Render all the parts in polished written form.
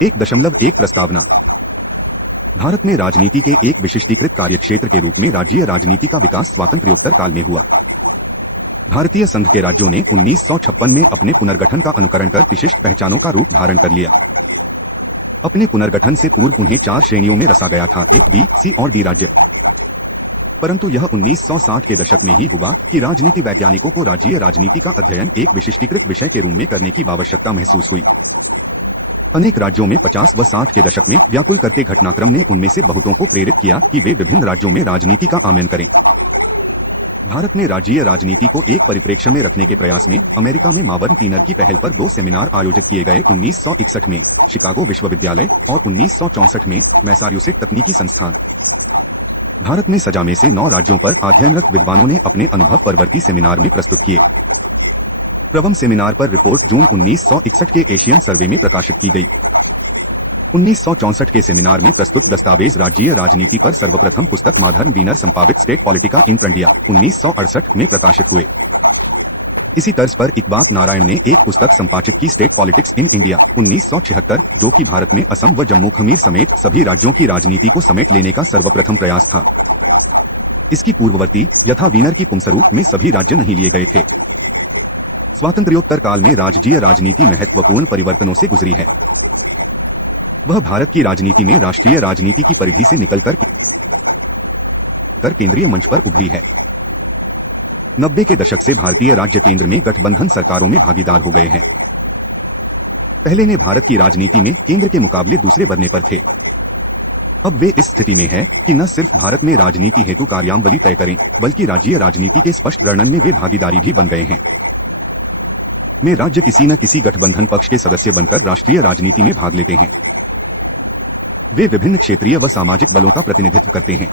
1.1 प्रस्तावना। भारत में राजनीति के एक विशिष्टीकृत कार्यक्षेत्र के रूप में राज्यीय राजनीति का विकास स्वातंत्र्योत्तर काल में हुआ। भारतीय संघ के राज्यों ने 1956 में अपने पुनर्गठन का अनुकरण कर विशिष्ट पहचानों का रूप धारण कर लिया। अपने पुनर्गठन से पूर्व उन्हें 4 श्रेणियों में रसा गया था, ए, बी, सी और डी राज्य। परंतु यह 1960 के दशक में ही हुआ कि राजनीति वैज्ञानिकों को राज्यीय राजनीति का अध्ययन एक विशिष्टीकृत विषय के रूप में करने की आवश्यकता महसूस हुई। अनेक राज्यों में 50 व 60 के दशक में व्याकुल करते घटनाक्रम ने उनमें से बहुतों को प्रेरित किया कि वे विभिन्न राज्यों में राजनीति का आमयन करें। भारत में राज्यीय राजनीति को एक परिप्रेक्ष्य में रखने के प्रयास में अमेरिका में मार्वन टीनर की पहल पर 2 सेमिनार आयोजित किए गए। 1961 में शिकागो विश्वविद्यालय और 1964 में मैसाच्यूसेट्स तकनीकी संस्थान। भारत में सजा में से 9 राज्यों पर अध्ययनरत विद्वानों ने अपने अनुभव परवर्ती सेमिनार में प्रस्तुत किए। प्रथम सेमिनार पर रिपोर्ट जून 1961 के एशियन सर्वे में प्रकाशित की गई। 1964 के सेमिनार में प्रस्तुत दस्तावेज राज्यीय राजनीति पर सर्वप्रथम पुस्तक माधर्न वीनर संपादित स्टेट पॉलिटिका इन इंडिया 1968 में प्रकाशित हुए। इसी तर्ज पर इकबाल नारायण ने एक पुस्तक संपादित की, स्टेट पॉलिटिक्स इन इंडिया 1976, जो कि भारत में असम व जम्मू कश्मीर समेत सभी राज्यों की राजनीति को समेट लेने का सर्वप्रथम प्रयास था। इसकी पूर्ववर्ती यथा वीनर की पुंसरूप में सभी राज्य नहीं लिए गए थे। स्वातंत्र्योत्तर काल में राज्यीय राजनीति महत्वपूर्ण परिवर्तनों से गुजरी है। वह भारत की राजनीति में राष्ट्रीय राजनीति की परिधि से निकलकर केंद्रीय मंच पर उभरी है। 90 के दशक से भारतीय राज्य केंद्र में गठबंधन सरकारों में भागीदार हो गए हैं। पहले ने भारत की राजनीति में केंद्र के मुकाबले दूसरे बनने पर थे। अब वे इस स्थिति में है कि न सिर्फ भारत में राजनीति हेतु कार्यावली तय करें, बल्कि राज्यीय राजनीति के स्पष्ट वर्णन में वे भागीदारी भी बन गए हैं। में राज्य किसी न किसी गठबंधन पक्ष के सदस्य बनकर राष्ट्रीय राजनीति में भाग लेते हैं। वे विभिन्न क्षेत्रीय व सामाजिक बलों का प्रतिनिधित्व करते हैं।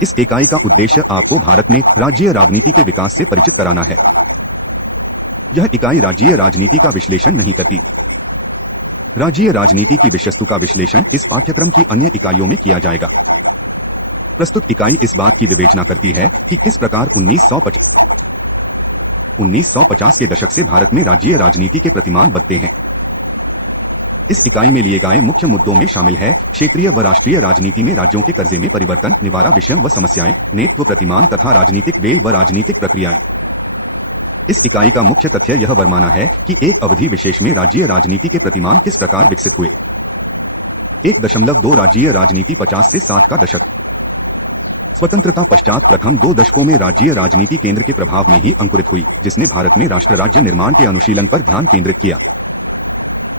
इस इकाई का उद्देश्य आपको भारत में राज्यीय राजनीति के विकास से परिचित कराना है। यह इकाई राज्यीय राजनीति का विश्लेषण नहीं करती। राज्यीय राजनीति की विषयवस्तु का विश्लेषण इस पाठ्यक्रम की अन्य इकाइयों में किया जाएगा। प्रस्तुत इकाई इस बात की विवेचना करती है कि किस प्रकार 1950 के दशक से भारत में राज्यीय राजनीति के प्रतिमान बनते हैं। इस इकाई में लिए गए मुख्य मुद्दों में शामिल है क्षेत्रीय व राष्ट्रीय राजनीति में राज्यों के कर्जे में परिवर्तन, निवारा विषयों व समस्याएं, नेतृत्व प्रतिमान तथा राजनीतिक बेल व राजनीतिक प्रक्रियाएं। इस इकाई का मुख्य तथ्य यह वर्णना है कि एक अवधि विशेष में राज्यीय राजनीति के प्रतिमान किस प्रकार विकसित हुए। 1.2 राज्यीय राजनीति 50 से 60 का दशक। स्वतंत्रता पश्चात प्रथम 2 दशकों में राज्यीय राजनीति केंद्र के प्रभाव में ही अंकुरित हुई, जिसने भारत में राष्ट्र राज्य निर्माण के अनुशीलन पर ध्यान केंद्रित किया।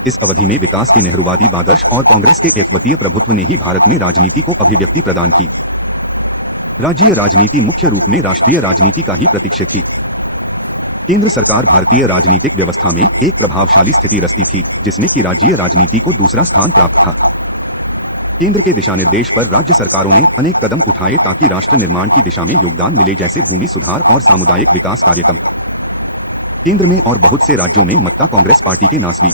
इस अवधि में विकास के नेहरूवादी आदर्श और कांग्रेस के एकवतीय प्रभुत्व ने ही भारत में राजनीति को अभिव्यक्ति प्रदान की। राज्यीय राजनीति मुख्य रूप में राष्ट्रीय राजनीति का ही प्रतीक्ष थी। केंद्र सरकार भारतीय राजनीतिक व्यवस्था में एक प्रभावशाली स्थिति रचती थी, जिसमें कि राज्यीय राजनीति को दूसरा स्थान प्राप्त था। केंद्र के दिशानिर्देश पर राज्य सरकारों ने अनेक कदम उठाए ताकि राष्ट्र निर्माण की दिशा में योगदान मिले, जैसे भूमि सुधार और सामुदायिक विकास कार्यक्रम। केंद्र में और बहुत से राज्यों में मत्ता कांग्रेस पार्टी के नासवी।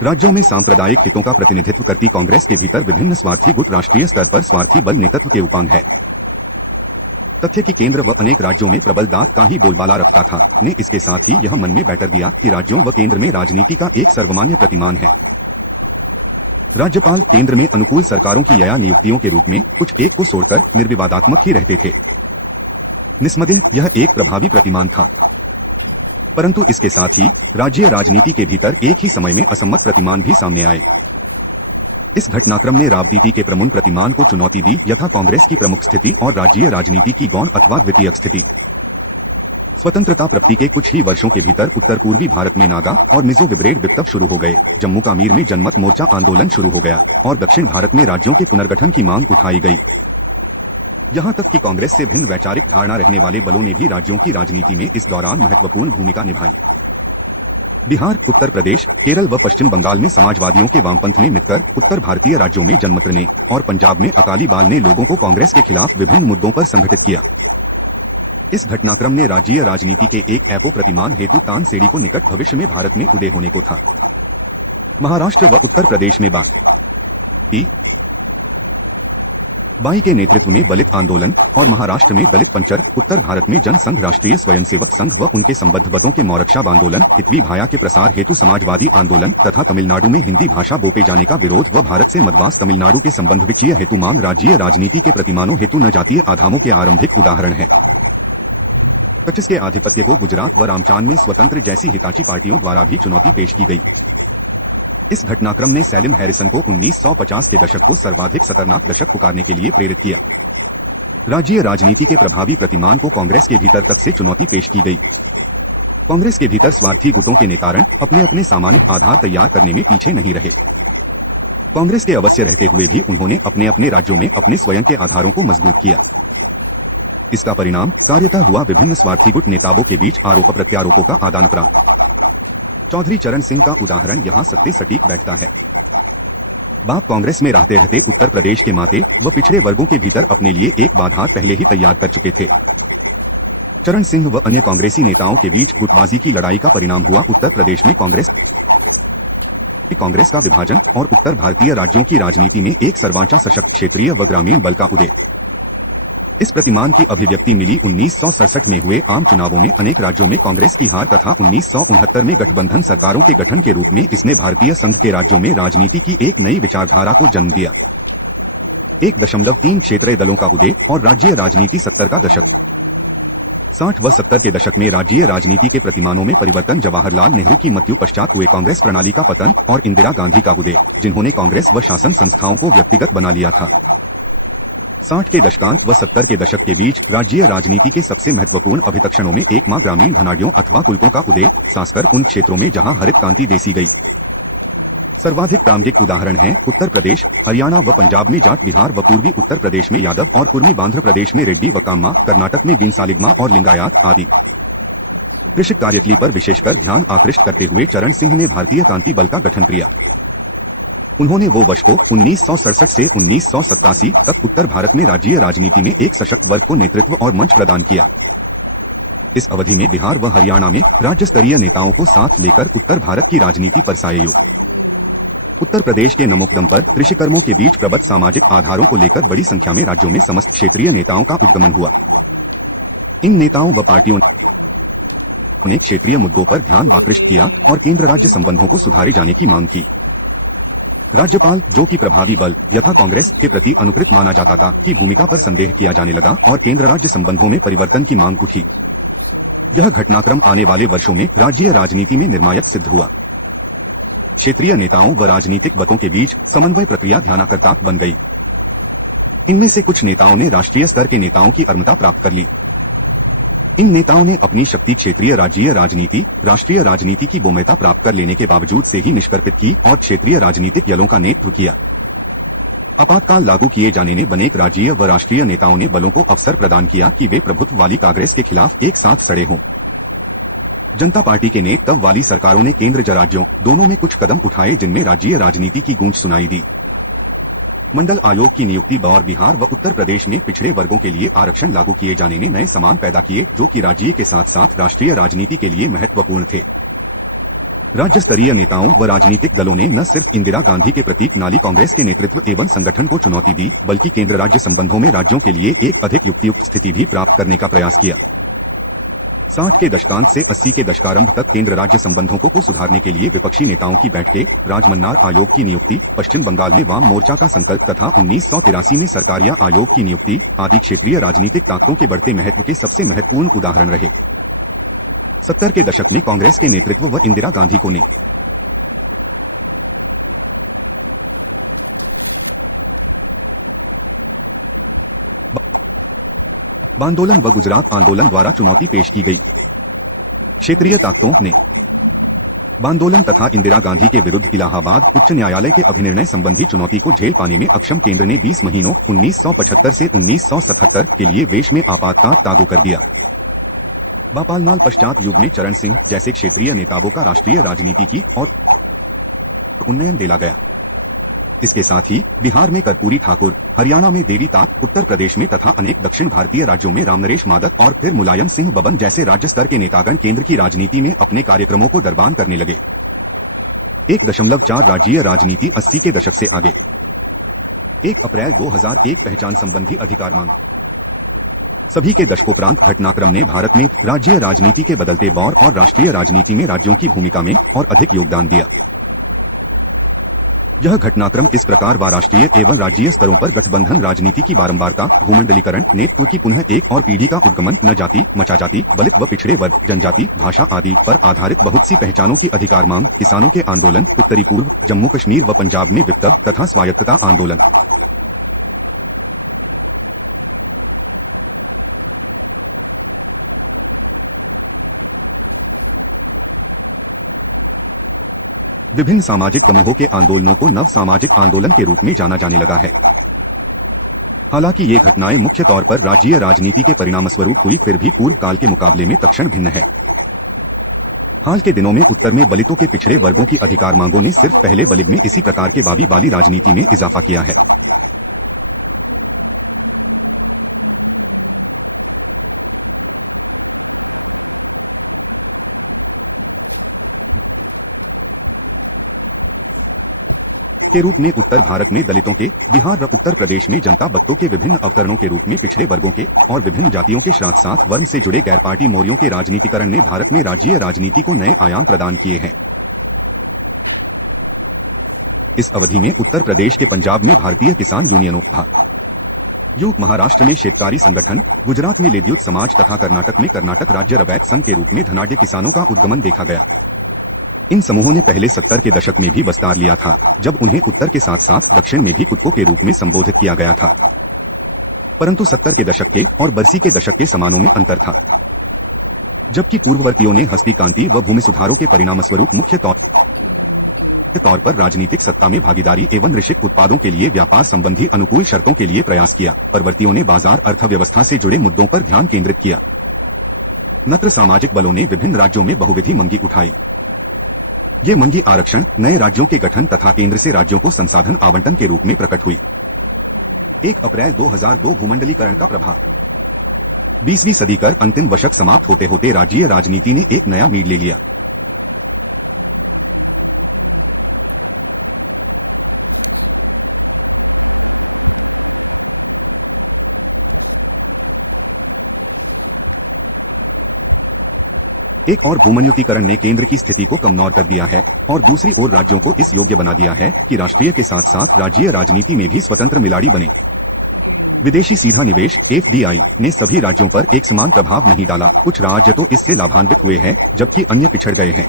राज्यों में सांप्रदायिक हितों का प्रतिनिधित्व करती कांग्रेस के भीतर विभिन्न स्वार्थी गुट राष्ट्रीय स्तर पर स्वार्थी बल नेतृत्व के उपांग है। तथ्य कि केंद्र व अनेक राज्यों में प्रबल दांत का ही बोलबाला रखता था, ने इसके साथ ही यह मन में बैठर दिया कि राज्यों व केंद्र में राजनीति का एक सर्वमान्य प्रतिमान है। राज्यपाल केंद्र में अनुकूल सरकारों की या नियुक्तियों के रूप में कुछ एक को छोड़कर निर्विवादात्मक ही रहते थे। निस्संदेह यह एक प्रभावी प्रतिमान था, परंतु इसके साथ ही राज्यीय राजनीति के भीतर एक ही समय में असम्मत प्रतिमान भी सामने आए। इस घटनाक्रम ने राजनीति के प्रमुख प्रतिमान को चुनौती दी, यथा कांग्रेस की प्रमुख स्थिति और राज्यीय राजनीति की गौण अथवा द्वितीयक स्थिति। स्वतंत्रता प्राप्ति के कुछ ही वर्षों के भीतर उत्तर पूर्वी भारत में नागा और मिजो विब्रेड विप्लव शुरू हो गए। जम्मू कश्मीर में जनमत मोर्चा आंदोलन शुरू हो गया और दक्षिण भारत में राज्यों के पुनर्गठन की मांग उठाई गई। यहाँ तक कि कांग्रेस से भिन्न वैचारिक धारणा रखने वाले बलों ने भी राज्यों की राजनीति में इस दौरान महत्वपूर्ण भूमिका निभाई। बिहार, उत्तर प्रदेश, केरल व पश्चिम बंगाल में समाजवादियों के वामपंथ ने मिलकर उत्तर भारतीय राज्यों में जनमत ने और पंजाब में अकाली बाल ने लोगों को कांग्रेस के खिलाफ विभिन्न मुद्दों पर संगठित किया। इस घटनाक्रम ने राज्यीय राजनीति के एक ऐपो प्रतिमान हेतु तानसेड़ी को निकट भविष्य में भारत में उदय होने को था। महाराष्ट्र व उत्तर प्रदेश में बाई के नेतृत्व में दलित आंदोलन और महाराष्ट्र में दलित पंचर, उत्तर भारत में जनसंघ, राष्ट्रीय स्वयंसेवक संघ व उनके संबद्ध बतों के मौरक्षाब आंदोलन, हितवी भाया के प्रसार हेतु समाजवादी आंदोलन तथा तमिलनाडु में हिंदी भाषा बोपे जाने का विरोध व भारत से मद्रास तमिलनाडु के संबंध विचय हेतु मांग राज्यीय राजनीति के प्रतिमानों हेतु न जातीय आधामों के आरंभिक उदाहरण है। कचिस के आधिपत्य को गुजरात व रामचांद में स्वतंत्र जैसी हिताची पार्टियों द्वारा भी चुनौती पेश की गई। इस घटनाक्रम ने सैलिम हैरिसन को 1950 के दशक को सर्वाधिक खतरनाक दशक पुकारने के लिए प्रेरित किया। राज्यीय राजनीति के प्रभावी प्रतिमान को कांग्रेस के भीतर तक से चुनौती पेश की गई। कांग्रेस के भीतर स्वार्थी गुटों के नेतारण अपने अपने सामाजिक आधार तैयार करने में पीछे नहीं रहे। कांग्रेस के अवश्य रहते हुए भी उन्होंने अपने अपने राज्यों में अपने स्वयं के आधारों को मजबूत किया। इसका परिणाम कार्यता हुआ विभिन्न स्वार्थी गुट नेताओं के बीच आरोप प्रत्यारोपों का आदान प्रदान। चौधरी चरण सिंह का उदाहरण यहाँ सत्य सटीक बैठता है। बाप कांग्रेस में रहते रहते उत्तर प्रदेश के माते व पिछड़े वर्गों के भीतर अपने लिए एक बाधार पहले ही तैयार कर चुके थे। चरण सिंह व अन्य कांग्रेसी नेताओं के बीच गुटबाजी की लड़ाई का परिणाम हुआ उत्तर प्रदेश में कांग्रेस का विभाजन और उत्तर भारतीय राज्यों की राजनीति में एक सर्वांचा सशक्त क्षेत्रीय व ग्रामीण बल का उदय। इस प्रतिमान की अभिव्यक्ति मिली 1967 में हुए आम चुनावों में अनेक राज्यों में कांग्रेस की हार तथा 1969 में गठबंधन सरकारों के गठन के रूप में इसने भारतीय संघ के राज्यों में राजनीति की एक नई विचारधारा को जन्म दिया। 1.3 क्षेत्रीय दलों का उदय और राज्यीय राजनीति 70 का दशक। 60 व 70 के दशक में राज्यीय राजनीति के प्रतिमानों में परिवर्तन, जवाहरलाल नेहरू की मृत्यु पश्चात हुए कांग्रेस प्रणाली का पतन और इंदिरा गांधी का उदय, जिन्होंने कांग्रेस व शासन संस्थाओं को व्यक्तिगत बना लिया था। 60 के दशकांत व 70 के दशक के बीच राज्यीय राजनीति के सबसे महत्वपूर्ण अभिलक्षणों में एक मां ग्रामीण धनाढ़ियों अथवा कुलकों का उदय, खासकर उन क्षेत्रों में जहां हरित क्रांति देसी गई। सर्वाधिक प्रारंभिक उदाहरण हैं उत्तर प्रदेश, हरियाणा व पंजाब में जाट, बिहार व पूर्वी उत्तर प्रदेश में यादव और पूर्वी आंध्र प्रदेश में रेड्डी व काम्मा, कर्नाटक में बीनसालिग्मा और लिंगायत आदि। कृषि कार्यकली पर विशेषकर ध्यान आकृष्ट करते हुए चरण सिंह ने भारतीय क्रांति बल का गठन किया। उन्होंने वो वर्ष को 1967 से 1987 तक उत्तर भारत में राज्यीय राजनीति में एक सशक्त वर्ग को नेतृत्व और मंच प्रदान किया। इस अवधि में बिहार व हरियाणा में राज्य स्तरीय नेताओं को साथ लेकर उत्तर भारत की राजनीति पर साये। उत्तर प्रदेश के नमोकदम पर कृषिकर्मों के बीच प्रबल सामाजिक आधारों को लेकर बड़ी संख्या में राज्यों में समस्त क्षेत्रीय नेताओं का उद्गमन हुआ। इन नेताओं व पार्टियों ने क्षेत्रीय मुद्दों पर ध्यान आकृष्ट किया और केंद्र राज्य संबंधों को सुधारे जाने की मांग की। राज्यपाल, जो कि प्रभावी बल यथा कांग्रेस के प्रति अनुकृत माना जाता था, की भूमिका पर संदेह किया जाने लगा और केंद्र राज्य संबंधों में परिवर्तन की मांग उठी। यह घटनाक्रम आने वाले वर्षों में राज्यीय राजनीति में निर्णायक सिद्ध हुआ। क्षेत्रीय नेताओं व राजनीतिक बतों के बीच समन्वय प्रक्रिया ध्यानाकर्ता बन गई। इनमें से कुछ नेताओं ने राष्ट्रीय स्तर के नेताओं की अर्हता प्राप्त कर ली। इन नेताओं ने अपनी शक्ति क्षेत्रीय राज्यीय राजनीति, राष्ट्रीय राजनीति की गोम्यता प्राप्त कर लेने के बावजूद से ही निष्कर्पित की और क्षेत्रीय राजनीतिक दलों का नेतृत्व किया। आपातकाल लागू किए जाने ने अनेक राज्यीय व राष्ट्रीय नेताओं ने बलों को अवसर प्रदान किया कि वे प्रभुत्व वाली कांग्रेस के खिलाफ एक साथ सड़े हों। जनता पार्टी के नेतृत्व वाली सरकारों ने केंद्र व राज्यों दोनों में कुछ कदम उठाए जिनमें राज्यीय राजनीति की गूंज सुनाई दी। मंडल आयोग की नियुक्ति और बिहार व उत्तर प्रदेश में पिछड़े वर्गों के लिए आरक्षण लागू किए जाने ने नए समान पैदा किए जो कि राज्य के साथ साथ राष्ट्रीय राजनीति के लिए महत्वपूर्ण थे। राज्य स्तरीय नेताओं व राजनीतिक दलों ने न सिर्फ इंदिरा गांधी के प्रतीक नाली कांग्रेस के नेतृत्व एवं संगठन को चुनौती दी, बल्कि केंद्र राज्य संबंधों में राज्यों के लिए एक अधिक युक्तियुक्त स्थिति भी प्राप्त करने का प्रयास किया। 60 के दशकांत से 80 के दशकारंभ तक केंद्र राज्य संबंधों को सुधारने के लिए विपक्षी नेताओं की बैठकें, राजमन्नार आयोग की नियुक्ति, पश्चिम बंगाल में वाम मोर्चा का संकल्प तथा 1983 में सरकारिया आयोग की नियुक्ति आदि क्षेत्रीय राजनीतिक ताकतों के बढ़ते महत्व के सबसे महत्वपूर्ण उदाहरण रहे। 70 के दशक में कांग्रेस के नेतृत्व व इंदिरा गांधी को ने आंदोलन व गुजरात आंदोलन द्वारा चुनौती पेश की गई। क्षेत्रीय ताकतों ने आंदोलन तथा इंदिरा गांधी के विरुद्ध इलाहाबाद उच्च न्यायालय के अभिनिर्णय संबंधी चुनौती को झेल पाने में अक्षम केंद्र ने 20 महीनों 1975 से 1977 के लिए देश में आपातकाल लागू कर दिया। बापालनाल पश्चात युग में चरण सिंह जैसे क्षेत्रीय नेताओं का राष्ट्रीय राजनीति की और उन्नयन दिला गया। इसके साथ ही बिहार में कर्पूरी ठाकुर, हरियाणा में देवी ताक, उत्तर प्रदेश में तथा अनेक दक्षिण भारतीय राज्यों में रामनरेश मादक और फिर मुलायम सिंह बबन जैसे राज्य स्तर के नेतागण केंद्र की राजनीति में अपने कार्यक्रमों को दरबान करने लगे। 1.4 राज्यीय राजनीति 80 के दशक से आगे 1 अप्रैल 2001 पहचान संबंधी अधिकार मांग। सभी के दशकोपरांत घटनाक्रम ने भारत में राज्य राजनीति के बदलते दौर और राष्ट्रीय राजनीति में राज्यों की भूमिका में और अधिक योगदान दिया। यह घटनाक्रम इस प्रकार व राष्ट्रीय एवं राज्यीय स्तरों पर गठबंधन राजनीति की बारंबारता, भूमंडलीकरण, नेतृत्व की पुनः एक और पीढ़ी का उद्गमन, न जाति, मचा जाति, दलित व पिछड़े वर्ग, जनजाति, भाषा आदि पर आधारित बहुत सी पहचानों की अधिकार मांग, किसानों के आंदोलन, उत्तरी पूर्व, जम्मू कश्मीर व पंजाब में विप्लव तथा स्वायत्तता आंदोलन। विभिन्न सामाजिक समूहों के आंदोलनों को नव सामाजिक आंदोलन के रूप में जाना जाने लगा है। हालांकि ये घटनाएं मुख्य तौर पर राज्यीय राजनीति के परिणामस्वरूप हुई, फिर भी पूर्व काल के मुकाबले में तत्क्षण भिन्न है। हाल के दिनों में उत्तर में दलितों के पिछड़े वर्गों की अधिकार मांगों ने सिर्फ पहले वलिग में इसी प्रकार के बाबी वाली राजनीति में इजाफा किया है। के रूप में उत्तर भारत में दलितों के, बिहार व उत्तर प्रदेश में जनता बत्तों के विभिन्न अवतरणों के रूप में पिछड़े वर्गों के और विभिन्न जातियों के साथ साथ वर्ग से जुड़े गैर पार्टी मोर्यों के राजनीतिकरण ने भारत में राज्यीय राजनीति को नए आयाम प्रदान किए हैं। इस अवधि में उत्तर प्रदेश के पंजाब में भारतीय किसान यूनियनों यू, महाराष्ट्र में शेतकारी संगठन, गुजरात में लेद्युत समाज तथा कर्नाटक में कर्नाटक राज्य रवैत संघ के रूप में धनाढ्य किसानों का उद्गमन देखा गया। इन समूहों ने पहले 70 के दशक में भी विस्तार लिया था, जब उन्हें उत्तर के साथ साथ दक्षिण में भी कुतकों के रूप में संबोधित किया गया था, परंतु 70 के दशक के और बरसी के दशक के समानों में अंतर था। जबकि पूर्ववर्तियों ने हस्तिकांति व भूमि सुधारों के परिणामस्वरूप मुख्य तौर पर राजनीतिक सत्ता में भागीदारी एवं कृषि उत्पादों के लिए व्यापार संबंधी अनुकूल शर्तों के लिए प्रयास किया, परवर्तियों ने बाजार अर्थव्यवस्था से जुड़े मुद्दों पर ध्यान केंद्रित किया। नत्र सामाजिक बलों ने विभिन्न राज्यों में बहुविधि मंगी उठाई। ये मंगी आरक्षण, नए राज्यों के गठन तथा केंद्र से राज्यों को संसाधन आवंटन के रूप में प्रकट हुई। 1 अप्रैल 2002 भूमंडलीकरण का प्रभाव। 20वीं सदी कर अंतिम दशक समाप्त होते होते राज्यीय राजनीति ने एक नया मीड ले लिया। एक और भूमन्युतीकरण ने केंद्र की स्थिति को कमजोर कर दिया है और दूसरी ओर राज्यों को इस योग्य बना दिया है कि राष्ट्रीय के साथ साथ राज्यीय राजनीति में भी स्वतंत्र मिलाड़ी बने। विदेशी सीधा निवेश (FDI) ने सभी राज्यों पर एक समान प्रभाव नहीं डाला। कुछ राज्य तो इससे लाभान्वित हुए हैं, जबकि अन्य पिछड़ गए हैं।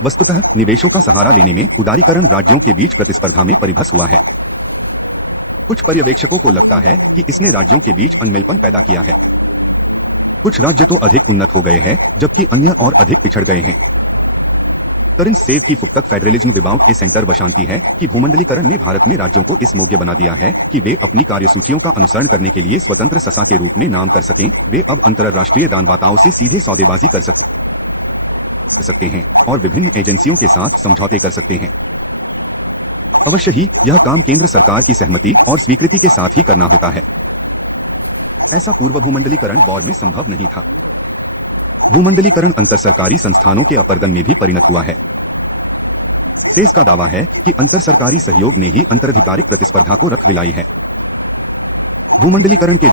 वस्तुतः निवेशों का सहारा लेने में उदारीकरण राज्यों के बीच प्रतिस्पर्धा में परिभस हुआ है। कुछ पर्यवेक्षकों को लगता है कि इसने राज्यों के बीच अनमिलपन पैदा किया है। कुछ राज्य तो अधिक उन्नत हो गए हैं, जबकि अन्य और अधिक पिछड़ गए हैं। टर्न्स सेव की फुक तक फेडरलिज्म विबाउट ए सेंटर बशांति है कि भूमंडलीकरण ने भारत में राज्यों को इस योग्य बना दिया है कि वे अपनी कार्यसूचियों का अनुसरण करने के लिए स्वतंत्र ससा के रूप में नाम कर सकें। वे अब अंतर्राष्ट्रीय दानदाताओं से सीधे सौदेबाजी कर सकते हैं और विभिन्न एजेंसियों के साथ समझौते कर सकते हैं। अवश्य ही यह काम केंद्र सरकार की सहमति और स्वीकृति के साथ ही करना होता है। ऐसा पूर्व भूमंडलीकरण दौर में संभव नहीं था। भूमंडलीकरण अंतर सरकारी संस्थानों के अपरदन में भी परिणत हुआ है। सेस का दावा है कि अंतर सरकारी सहयोग ने ही अंतराधिकारिक प्रतिस्पर्धा को रख दिलाई है। भूमंडलीकरण के